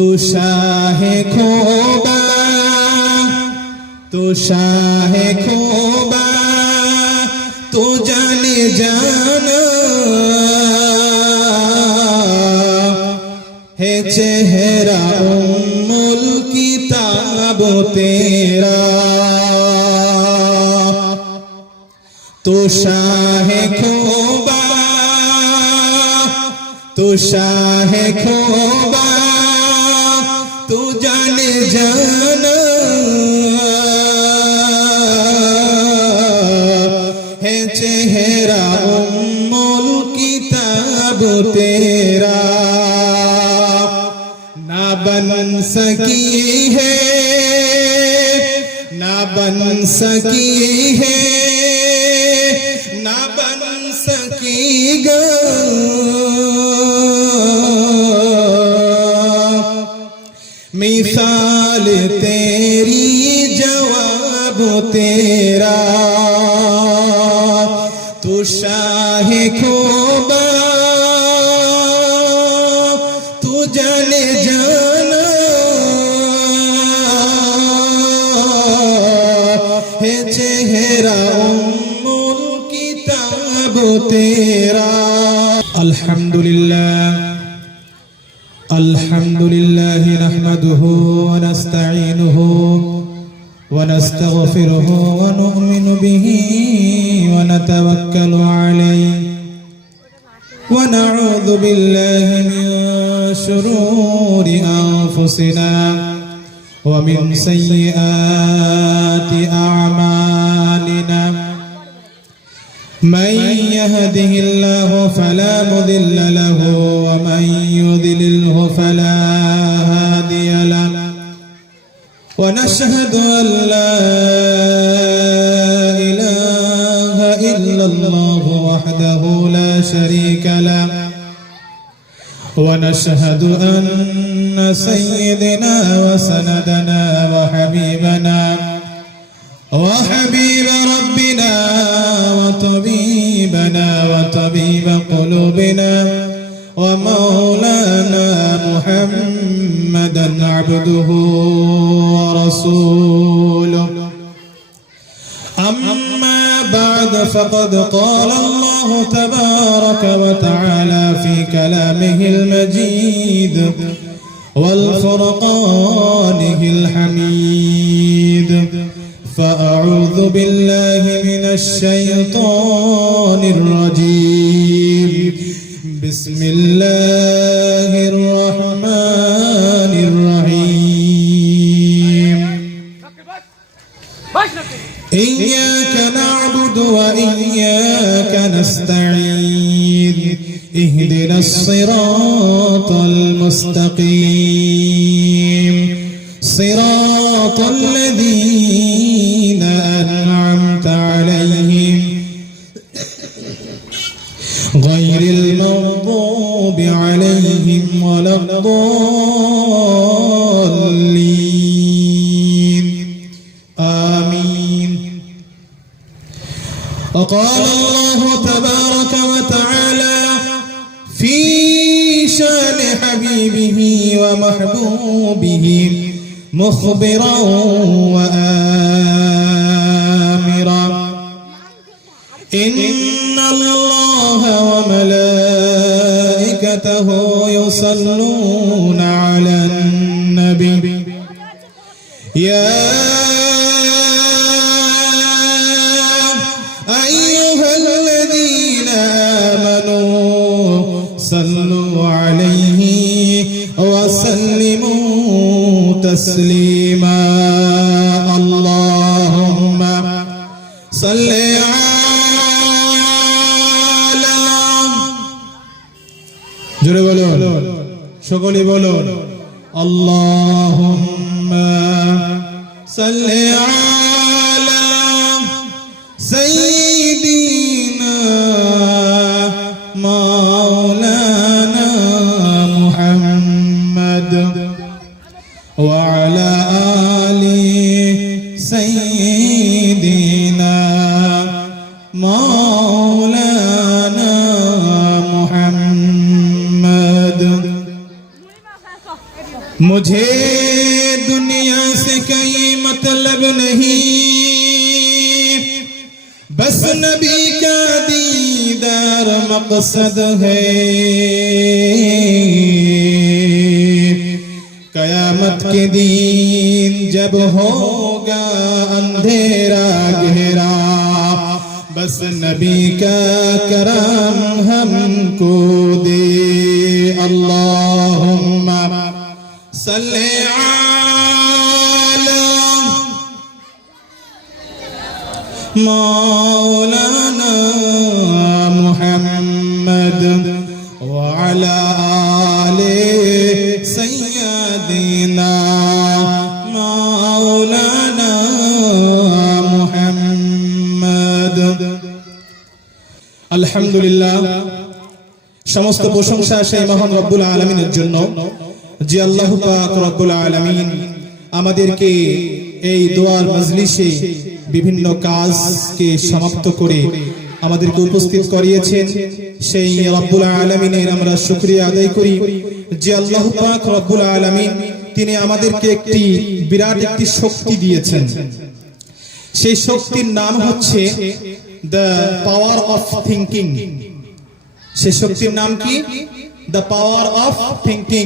तू शाहे खोबा, तू शाहे खोबा, तू जाने जाना है चेहरा उम्मुल किताब तेरा। तू शाहे खोबा, तू शाहे खोबा, तू जाने जाना है चेहरा उम्मुल किताब तेरा। ना बन सकी है, ना बन सकी है, ना बन सकीगा मिसाल तेरी जवाब तेरा। तू शाहे खोबा, तू जाने जाना है चेहरा उम्मुल किताब तेरा। अल्हम्दुलिल्लाह, अल्हम्दुलिल्लाह नहमदुहु व नस्तईनुहु व नस्तगफिरुहु व नु'मिनु बिही व नतवक्कलु अलैहि व नऊज़ु बिल्लाहि मिन शुरूरि अनफुसिना व मिन सय्यिआति अअमालिना। من يهده الله فلا مضل له ومن يضلله فلا هادي له ونشهد أن لا إله إلا الله وحده لا شريك له ونشهد أن سيدنا وسندنا وحبيبنا وحبيب ربنا وطبيبنا وطبيب قلوبنا ومولانا محمدا عبده ورسوله. أما بعد فقد قال الله تبارك وتعالى في كلامه المجيد والفرقانه الحميد. فأعوذ بالله من الشيطان الرجيم. بسم الله الرحمن الرحيم. إياك نعبد وإياك نستعين. اهدنا الصراط المستقيم صراط الذين أنعمت عليهم غير المغضوب عليهم ولا الضالين آمين. وقال الله تبارك وتعالى في شان حبيبه ومحبوبه مخبرا وآمرا. إن الله وملائكته يصلون على النبي يا أيها الذين آمنوا صلوا عليه وسلموا تسليما. اللهم صل على جري بولون شكولي بولون اللهم صل على سيدنا مولانا محمد وعلى آل سيدنا مولانا محمد मुझे दुनिया से कोई मतलब नहीं, बस नबी का दीदार मकसद है। कयामत के दिन जब होगा अंधेरा गहरा, बस नबी का करम हमको दे। अल्लाहुम्मा सल्ले अला मौलाना मुहम्मद व अला आले सय्यदिना मौलाना मुहम्मद। আলহামদুলিল্লাহ, সমস্ত প্রশংসা সেই মহান রব্বুল আলামিনের জন্য যে আল্লাহ পাক রব্বুল আলামিন আমাদেরকে এই দোয়ার মজলিসে বিভিন্ন কাজকে সমাপ্ত করে আমাদেরকে উপস্থিত করিয়েছেন। সেই রব্বুল আলামিনের আমরা শুকরিয়া আদায় করি যে আল্লাহ পাক রব্বুল আলামিন তিনি আমাদেরকে একটি বিরাট একটি শক্তি দিয়েছেন। সেই শক্তির নাম হচ্ছে দ্য পাওয়ার অফ থিংকিং। সেই শক্তির নাম কি? দ্য পাওয়ার অফ থিংকিং,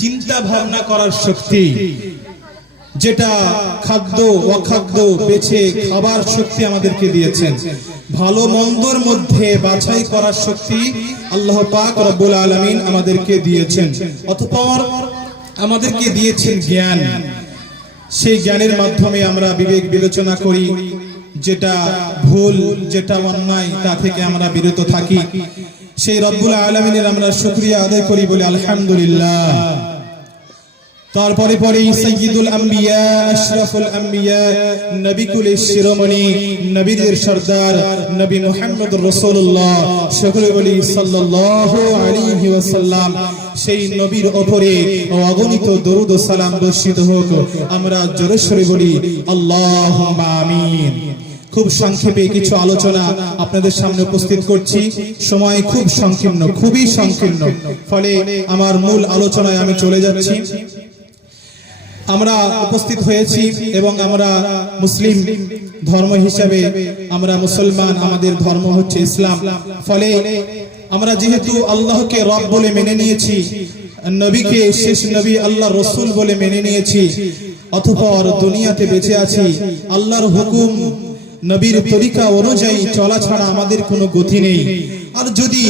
চিন্তা ভাবনা করার শক্তি, যেটা খাদ্য অখাদ্য বেছে খাবার শক্তি আমাদেরকে দিয়েছেন। ভালো মন্দর মধ্যে বাছাই করার শক্তি আল্লাহ পাক রব্বুল আলামিন আমাদেরকে দিয়েছেন। অতঃপর আমাদেরকে দিয়েছেন জ্ঞান। সেই জ্ঞানের মাধ্যমে আমরা বিবেক বিবেচনা করি, যেটা ভুল যেটা অন্যায় তা থেকে আমরা বিরত থাকি। সেই রব্বুল আলামিনের আমরা শুকরিয়া আদায় করি বলে আলহামদুলিল্লাহ। তারপরে পরে সাইয়্যিদুল আম্বিয়া আশরাফুল আম্বিয়া নবী কুলের শিরোমণি নবীদের সরদার নবী মুহাম্মদুর রাসূলুল্লাহ সকলে বলি সাল্লাল্লাহু আলাইহি ওয়াসাল্লাম, সেই নবীর উপরে অগণিত দরুদ ও সালাম বর্ষিত হোক। আমরা জোরে সোরে বলি আল্লাহুম্মা আমিন। খুব সংক্ষেপে কিছু আলোচনা আপনাদের সামনে উপস্থিত করছি। সময় খুব সংকীর্ণ, খুবই সংকীর্ণ, ফলে আমার মূল আলোচনায় আমি চলে যাচ্ছি। আমরা উপস্থিত হয়েছি এবং আমরা মুসলিম ধর্ম হিসাবে আমরা মুসলমান, আমাদের ধর্ম হচ্ছে ইসলাম। ফলে আমরা যেহেতু আল্লাহকে রব বলে মেনে নিয়েছি, নবীকে শেষ নবী আল্লাহ রসুল বলে মেনে নিয়েছি, অতঃপর দুনিয়াতে বেঁচে আছি, আল্লাহর হুকুম নবীর তরিকা অনুযায়ী চলা ছাড়া আমাদের কোনো গতি নেই। আর যদি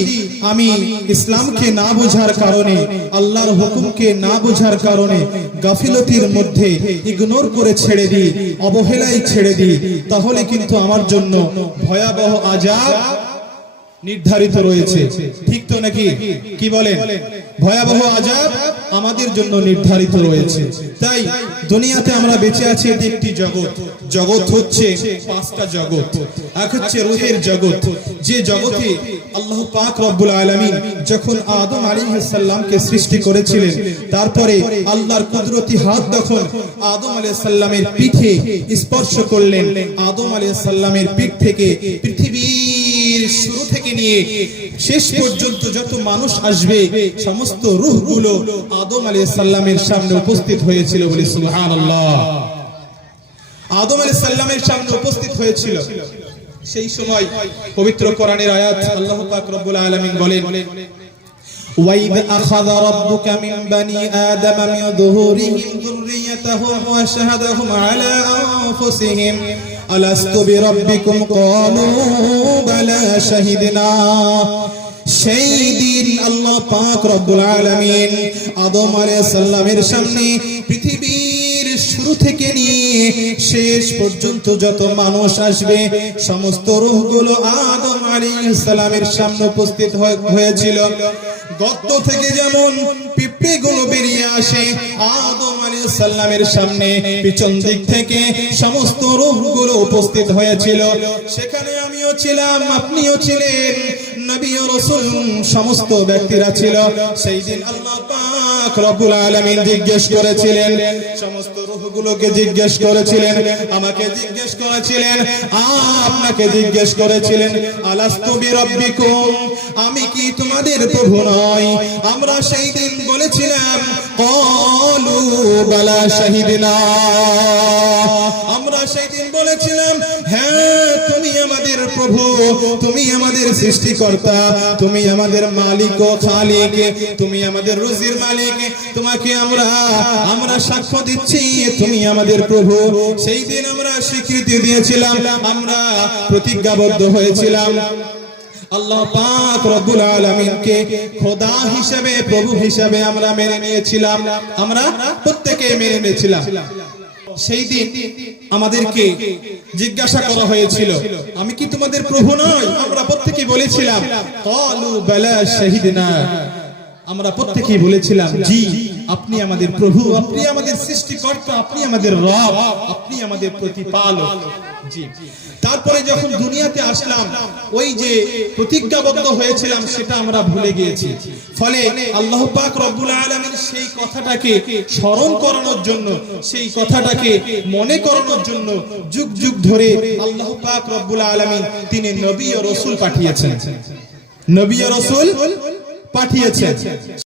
আমি ইসলামকে না বোঝার কারণে, আল্লাহর হুকুমকে না বোঝার কারণে গাফিলতির মধ্যে ইগনোর করে ছেড়ে দিই, অবহেলায় ছেড়ে দিই, তাহলে কিন্তু আমার জন্য ভয়াবহ আযাব নির্ধারিত রয়েছে। ঠিক তো নাকি? কি বলেন? ভয়াবহ আযাব আমাদের জন্য নির্ধারিত রয়েছে। তাই দুনিয়াতে আমরা বেঁচে আছি, এটি একটি জগৎ। জগৎ হচ্ছে পাঁচটা জগৎ। এক হচ্ছে রূহের জগৎ, যে জগতে আল্লাহ পাক রব্বুল আলামিন যখন আদম আলাইহিস সালামকে সৃষ্টি করেছিলেন, তারপরে আল্লাহর কুদরতি হাত যখন আদম আলাইহিস সালামের পিঠে স্পর্শ করলেন, আদম আলাইহিস সালামের পিঠ থেকে পৃথিবীর শুরু থেকে নিয়ে শেষ পর্যন্ত যত মানুষ আসবে, সমস্ত রূহগুলো আদম আলাইহিস সালামের সামনে উপস্থিত হয়েছিল বলে সুবহানাল্লাহ। আদম আলাইহিস সালামের সামনে উপস্থিত হয়েছিল। সেই সময় পবিত্র কোরআনের আয়াত আল্লাহ পাক রব্বুল আলামিন বলেন, وَإِذْ أَخَذَ رَبُّكَ مِنْ بَنِي آدَمَ مِنْ ظُهُورِهِمْ ذُرِّيَّتَهُمْ وَأَشْهَدَهُمْ عَلَى أَنفُسِهِمْ أَلَسْتُ بِرَبِّكُمْ قَالُوا بَلَى شَهِدْنَا। সেই দিন আল্লাহ পাক রব্বুল আলামিন আদম আলাইহিস সালামের সামনে পৃথিবীর শুরু থেকে নিয়ে শেষ পর্যন্ত যত মানুষ আসবে, সমস্ত রূহগুলো আদম আলাইহিস সালামের সামনে উপস্থিত হয়েছিল। গর্ত থেকে যেমন পিঁপড়েগুলো বেরিয়ে আসে, আদম আলাইহিস সালামের সামনে পিছন দিক থেকে সমস্ত রূহগুলো উপস্থিত হয়েছিল। সেখানে আমিও ছিলাম, আপনিও ছিলেন, নবী ও রাসূল সমস্ত ব্যক্তিরা ছিল। সেই দিন আল্লাহ পাক রব্বুল আলামিন জিজ্ঞেস করেছিলেন, সমস্ত রূহগুলোকে জিজ্ঞেস করেছিলেন, আমাকে জিজ্ঞেস করেছিলেন, আপনাকে জিজ্ঞেস করেছিলেন, আলাস্তু বিরাব্বিকুম, আমি কি তোমাদের প্রভু নই? আমরা সেই দিন বলেছিলাম ক্বালু বালা শাহিদনা, আমরা সেই দিন বলেছিলাম হ্যাঁ তুমি আমাদের প্রভু, তুমি আমাদের সৃষ্টিকর্তা, তুমি আমাদের মালিক ও খালিক, তুমি আমাদের রুজির মালিক, তোমাকে আমরা সাক্ষ্য দিচ্ছি তুমি আমাদের প্রভু। সেই দিন আমরা স্বীকৃতি দিয়েছিলাম, আমরা প্রতিজ্ঞাবদ্ধ হয়েছিলাম আল্লাহ পাক রব্বুল আলামিনকে খোদা হিসেবে, প্রভু হিসেবে আমরা মেনে নিয়েছিলাম, আমরা প্রত্যেকে মেনে নিয়েছিলাম। সেই দিন আমাদেরকে জিজ্ঞাসা করা হয়েছিল আমি কি তোমাদের প্রভু নই? আমরা প্রত্যেকেই বলেছিলাম ক্বালু বালা শাহিদনা, আমরা প্রত্যেকেই বলেছিলাম জি আপনি আমাদের প্রভু, আপনি আমাদের সৃষ্টিকর্তা, আপনি আমাদের রব, আপনি আমাদের প্রতিপালক। জি, তারপরে যখন দুনিয়াতে আসলাম ওই যে প্রতিজ্ঞাবদ্ধ হয়েছিলাম সেটা আমরা ভুলে গিয়েছি। ফলে আল্লাহ পাক রব্বুল আলামিন সেই কথাটাকে স্মরণ করানোর জন্য, সেই কথাটাকে মনে করানোর জন্য যুগ যুগ ধরে আল্লাহ পাক রব্বুল আলামিন তিনি নবী ও রাসূল পাঠিয়েছেন, নবী ও রাসূল পাঠিয়েছেন।